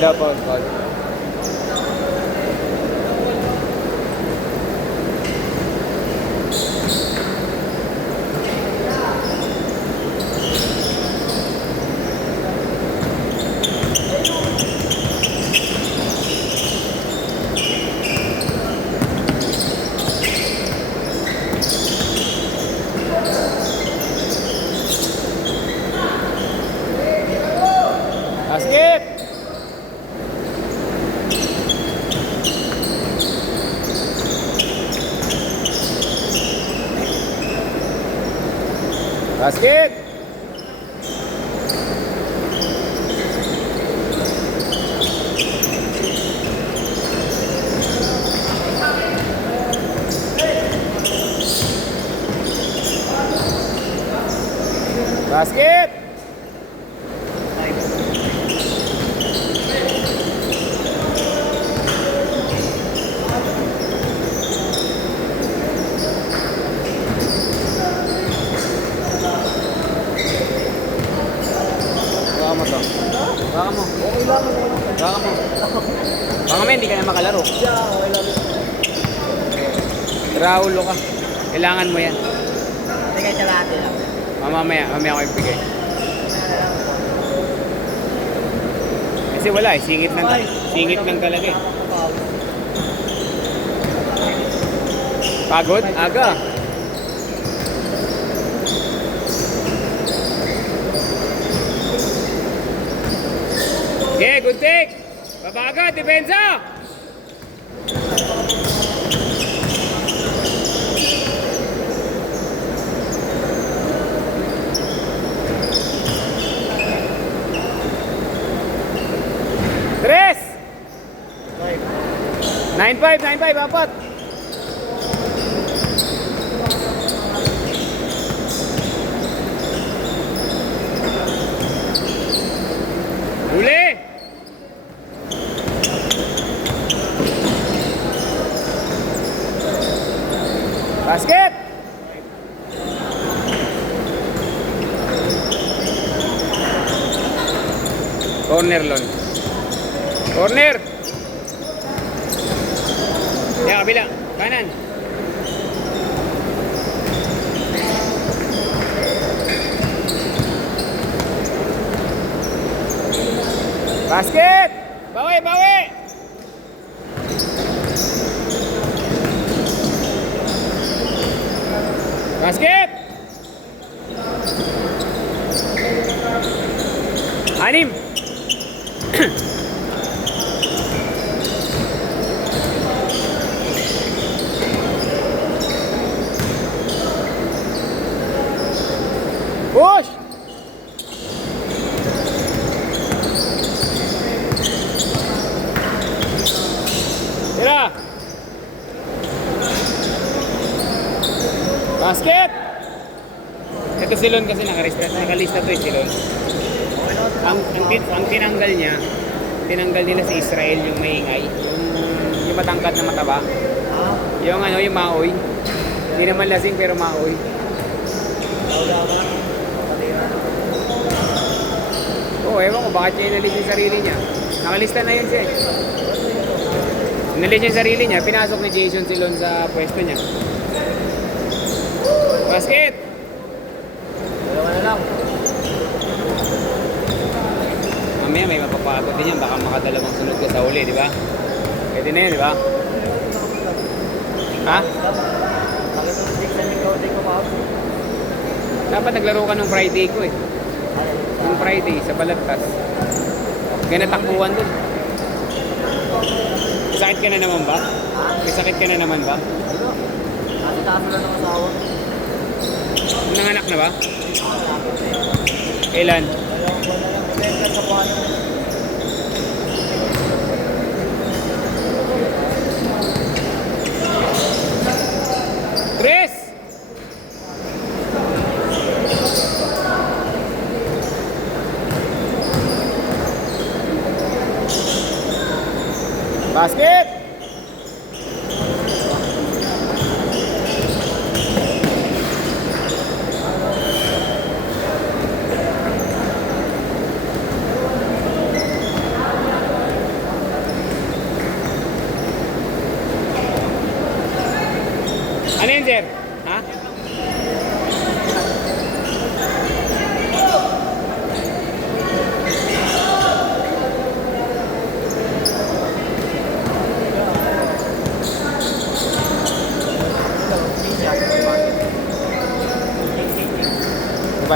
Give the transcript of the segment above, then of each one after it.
daw, foul. Basket! Basket! Basket! Baka mo to. Baka mo. Okay lang. Baka mo. Baka may hindi ka na makalaro. Yeah, okay lang. Raulo ka. Kailangan mo yan. Tingnan siya lahat lang. Mamaya ko ibigay. Kasi wala eh, singit lang talaga eh. Pagod? Aga. Okay, good take. Babaga, depensa. Tres. 9-5, apat. Huli. Basket. Corner lon. Corner. Ya, kabila. Kanan. Basket. Bawi. Basket. 6. Push. Tira. Basket. Ito si Lon kasi nakalista to eh, si Lon. Ang tinanggal nila si Israel yung maingay, yung matangkad na mataba. Yung yung maoy. Hindi naman lasing pero maoy. Ewan ko bakit niya inalis yung sarili niya. Nakalista na yun siya eh. Inalis niya yung sarili niya, pinasok ni Jason Silon sa pwesto niya. Basket! Dalawa na lang. Mamaya may mapapagod din yan, baka makadalawang sunod ka sa uli, di ba? Pwede na yun, di ba? Ha? Bakit yung stick na yung code ko pa? Dapat naglaro ka ng Friday ko eh. Yung Friday sa Balagtas. Kaya natakbuhan dun. Sakit ka na naman ba? May sakit ka na naman ba? Nasa taas na ng asawa. Nanganak na ba? Kailan? Dalawang buwan na lang. Depende sa buwan. Tres! Basket!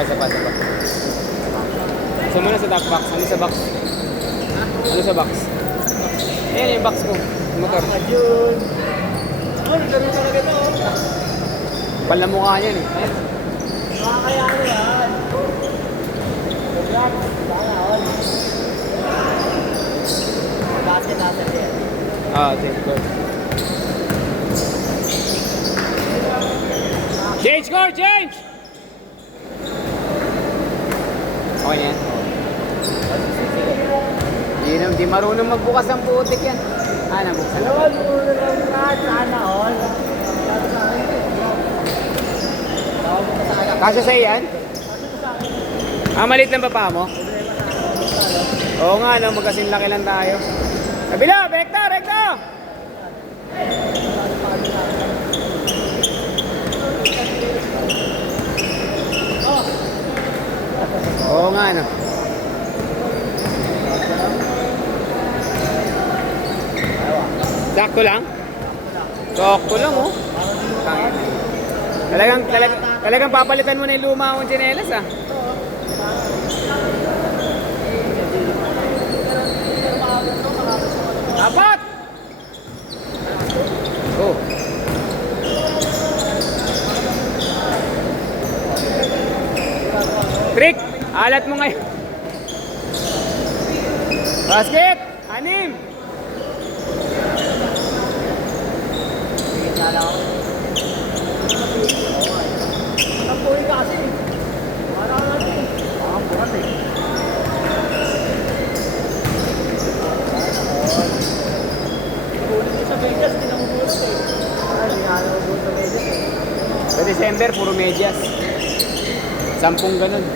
isa pa. Isa muna sa top box. Ano sa box? Ano sa box? Ayan yung box ko. Yung motor. Ayun. Ano, nagkaroon talaga to. Pala mukha niyan eh. Ayan. Makakaya ano yan. Congrats. Sana all. Basket natin yan. Okay, good. Change score, change! Okay yan. Di marunong magbukas ang putik yan. Nabuksan na. Yun, muna lang lahat. Sana all. Kasya sa'yo yan? Malit lang pa pa mo? Oo nga, no, magkasing laki lang tayo. Kabila, rekta, rekta! Oo nga, no. Sakto lang? Sakto lang, oh. Talagang papalitan mo na yung luma akong tsinelas, ah. Dapat! Oh. Trick! Alat mo ngayon. Basket! Anim! Napuwi ka kasi. Wala ka natin. Baka bukas eh. Kulit sa Vegas, hindi na mabulas eh. Hindi na mabulas sa Vegas eh. Sa December, puro medyas. 10 ganun.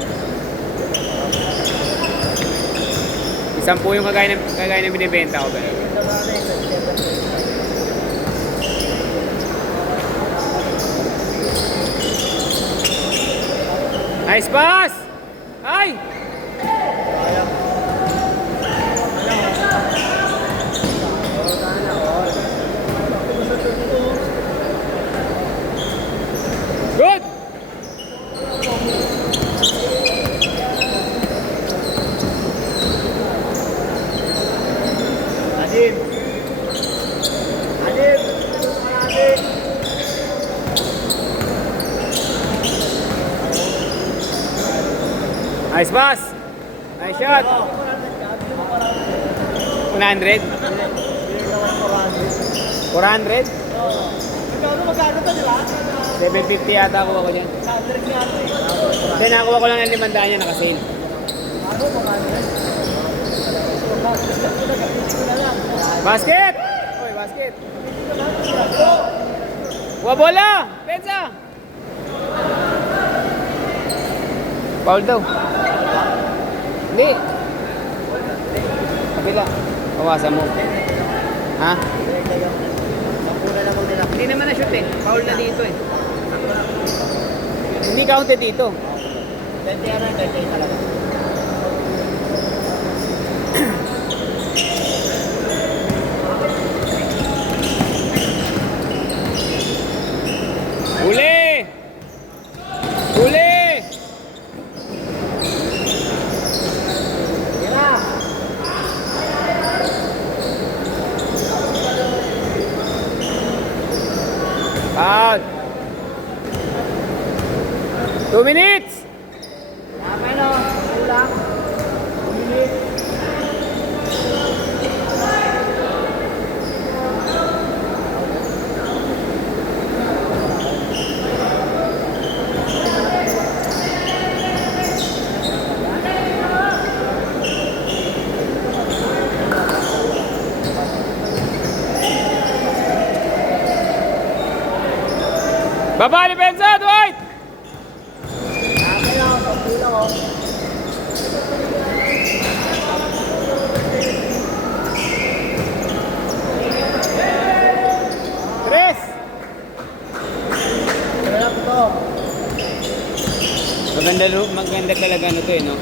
10 yung kagaya ng binibenta ko ganun. Nice pass! Ay! Good! Adim! Adim! Adim! Nice pass! Nice shot! 100? Magkano 400? magkano to, di ba? 750 yata ako dyan. 100 nga to eh. Hindi, nakakuha ko lang ng 500 niya, nakasale. Ano, magkano yan? Basket! Oy, basket! Buwa bola! Pensa! Foul daw. Hindi. Kapila. Kawasan mo. Ha? Hindi naman na-shoot eh. Foul na dito eh. Hindi counted dito. 20 ano, 20 talaga. Huli! Huli! Yan na! Out! 2 minutes! Tama no, kulang. Umilit. Baba ni Benza, Dwight! Tama no, kulang oh. Tres! Wala po to. Maganda talaga ano to eh, no?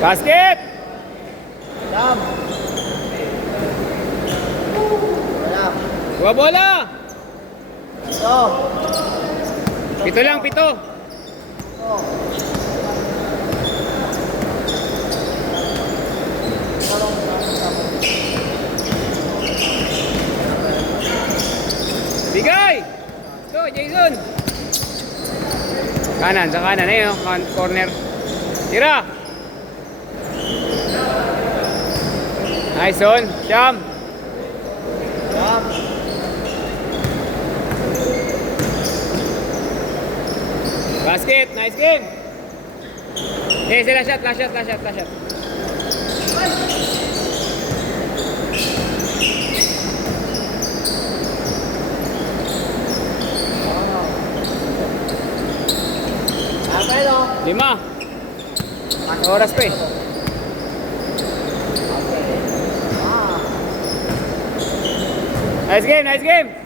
Basket! Jam. Wala. Buwa bola! Ito. Pito lang, pito. Ito. Bigay! Let's go, Jason! Kanan, sa kanan. Ayun, corner. Tira! Nice on. Siyam. Jam. Basket. Nice game. Eh, sila shot, last shot, last shot, last shot. Okay, no? 5. Oras pa eh. Okay. Ah. Nice game, nice game.